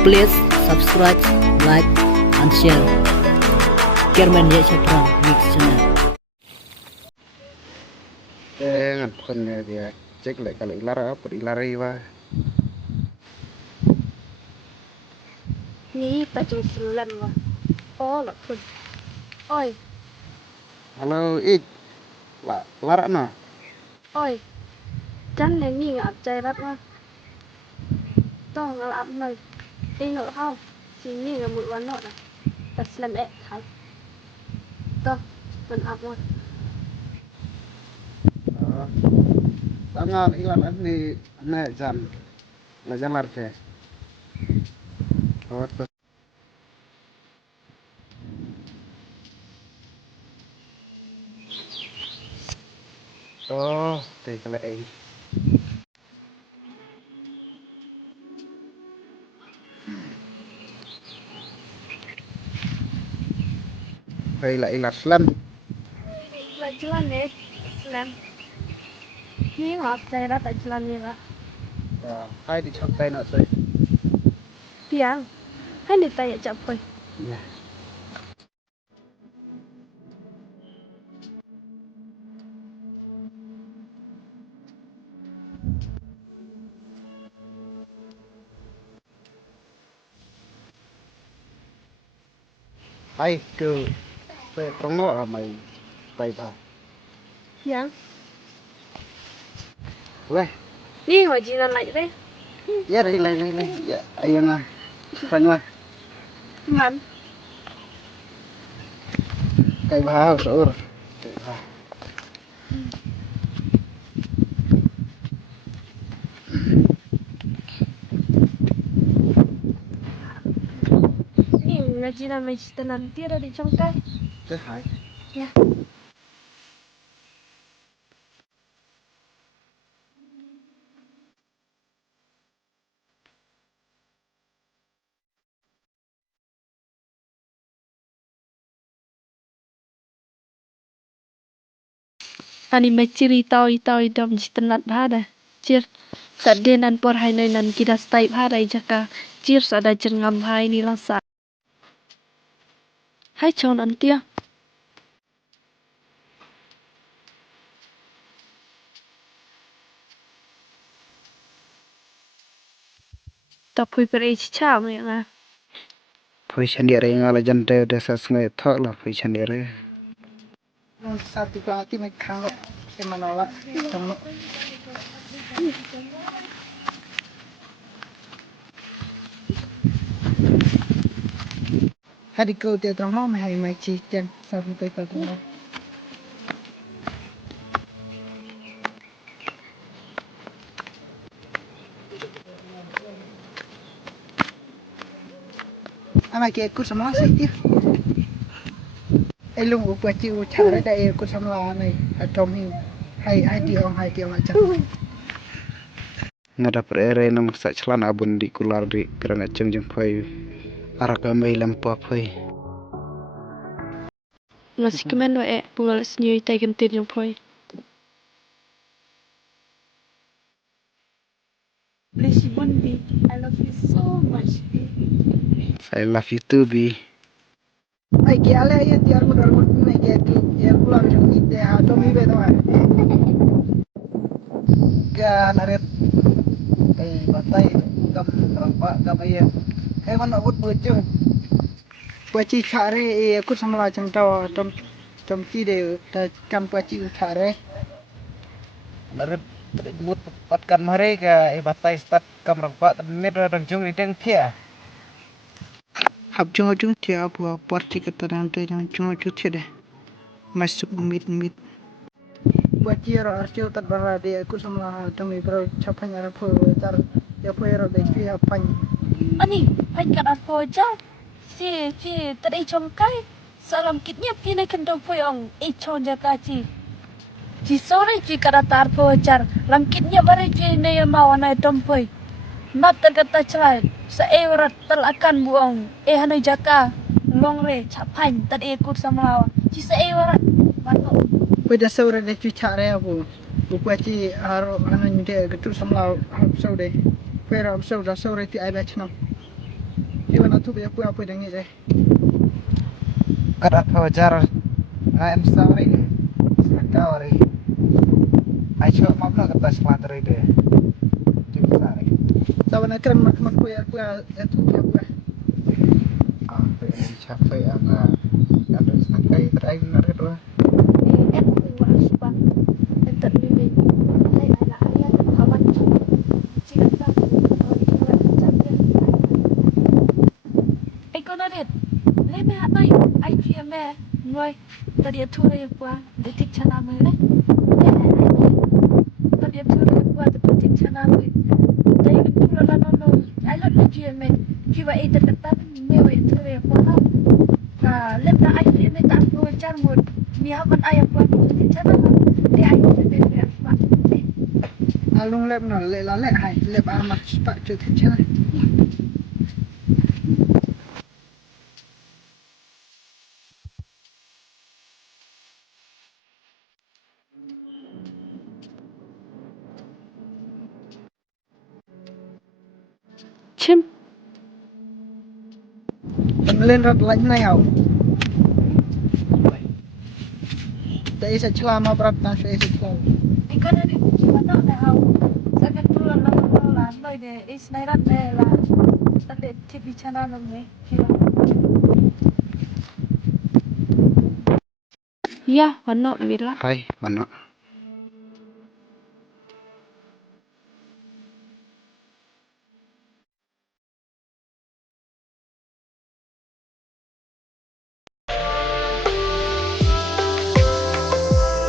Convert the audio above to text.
Please subscribe, like, and share. Kerman ya Chaprang Mix Channel. Ngan pun dia cek lek kalau ilara apa ilari wa. Ni ta chung sulan wa. Oh la pun. Oi, Halo ik. Lara no. oi. Chan này nghi ngạp chạy bắt wa. To ngal ap noi. Đi ngựa không? Chỉ nghi ngờ mộtวันnọ à. Ta slam ẹ thảo. To, mình ap wa. Tangan ilara ni na jam. La jam arte. Oh tu. Oh, teh kalau ini. Hay là ilar slam. La jalan ni slam. Nghi ngạp chạy ra ta jalan ni wa. Hai đi chọc tay nó rồi. Piang. Hai ni ta ya chap poi. Dạ. Hai cứ về trong nó mày tay ta. Piang. Vậy. Nghi ngồi chỉ là lại đấy. Ya đây. Ya, ayo na. Phanh ơi. Ngắn. Cây bao sữa. Nghi ngồi chỉ là mày tên ăn tiết ra đi trong cái. Thế hại. Ya. Ani mai ciri tau dom jitenat bhada. Cir sadde nan por hai noi nan kita stai bhada jaka. Cir sada jengam hai ni langsa. Hai chon antia. Tapi peri cham ni nga. Phơi chân địa rồi ngala chân đều để sát ngay thọ là phơi chân địa rồi. Satu kali mai khang ke manola trong Hadi kau dia trong nó mày hay mày chi chân sao không tới tao trong nó. Ama ke ikut sama sih dia. Lung buat ciu cara dah ikut sama này Tom Hill. Hai tiong aja. Ngada perere nam sa chlan abun di kular di kerana jeng phai araka mai lampa phai. Nasi kemen wa e bungal senyui tai kentir yang poi. Please B, I love you so much. I love you too, B. Ai ke ale ya tiar mo dal mo mai ke tu ya pulang jeng ite ha to mi be to ga naret ai batai kam rampa kam ya ai man ut bucu buci khare e ku samla jeng taw tom ti de ta kam buci khare naret mut patkan mare ga ai batai start kam rampa net rang jung ni teng thia Hab chung thia bu parti ka taran te chung thia de masuk mit buat ro archiu tat bara de ku samla tami bro chapanya ra pho tar ya pho ro de fi apany Ani, hai kat apa jauh? Si tadi chom kai. Salam kitnya pina kendo poi ong e chon jaka ci. Ci sore ci kada tar po char. Lam kitnya bare ci ne mau na tom poi. Nap ta kata chlai. Sa e rat tel akan buong. E hanai jaka. Long re chapan tad e kut samlawa. Ci sa e rat. Bato. Pwede sa ura de chu chare abu buat haro anan de getu samla hab sau de pera hab sau da sau re ti ai bach nam Gimana tuh ya apa yang ini deh. Karat pajar. I'm sorry. Sorry. I show map na kertas materi deh. Jadi sorry. Sawan akran mak ya itu ya apa. Apa ini capek agak. Ada santai terakhir narik lah. Em vừa suba em tận như mình đây là ai ăn thảo văn chỉ cần ra chỉ là chạm tiền anh có nói đẹp lấy mẹ ơi anh phía mẹ người ta điện thu đây qua để thích cha nam đấy ta điện thu đây qua để thích cha nam đấy đây cái thu là nó ai là cái chuyện mẹ khi vậy ta ta mẹ vậy thu đây qua đâu lên ta anh phía mẹ tạm nuôi cha một Mia kan ayam buat cara dia ayam bebek apa? Alung lep no le la le hai lep amat pak cu kecil. Chim Lên rất lạnh này hậu. Tại sẽ selama berapa saya selama. ikan ada mana dah sangat pulang lah noi de is nairat de la tade TV channel में ya wano mila Hai, mana?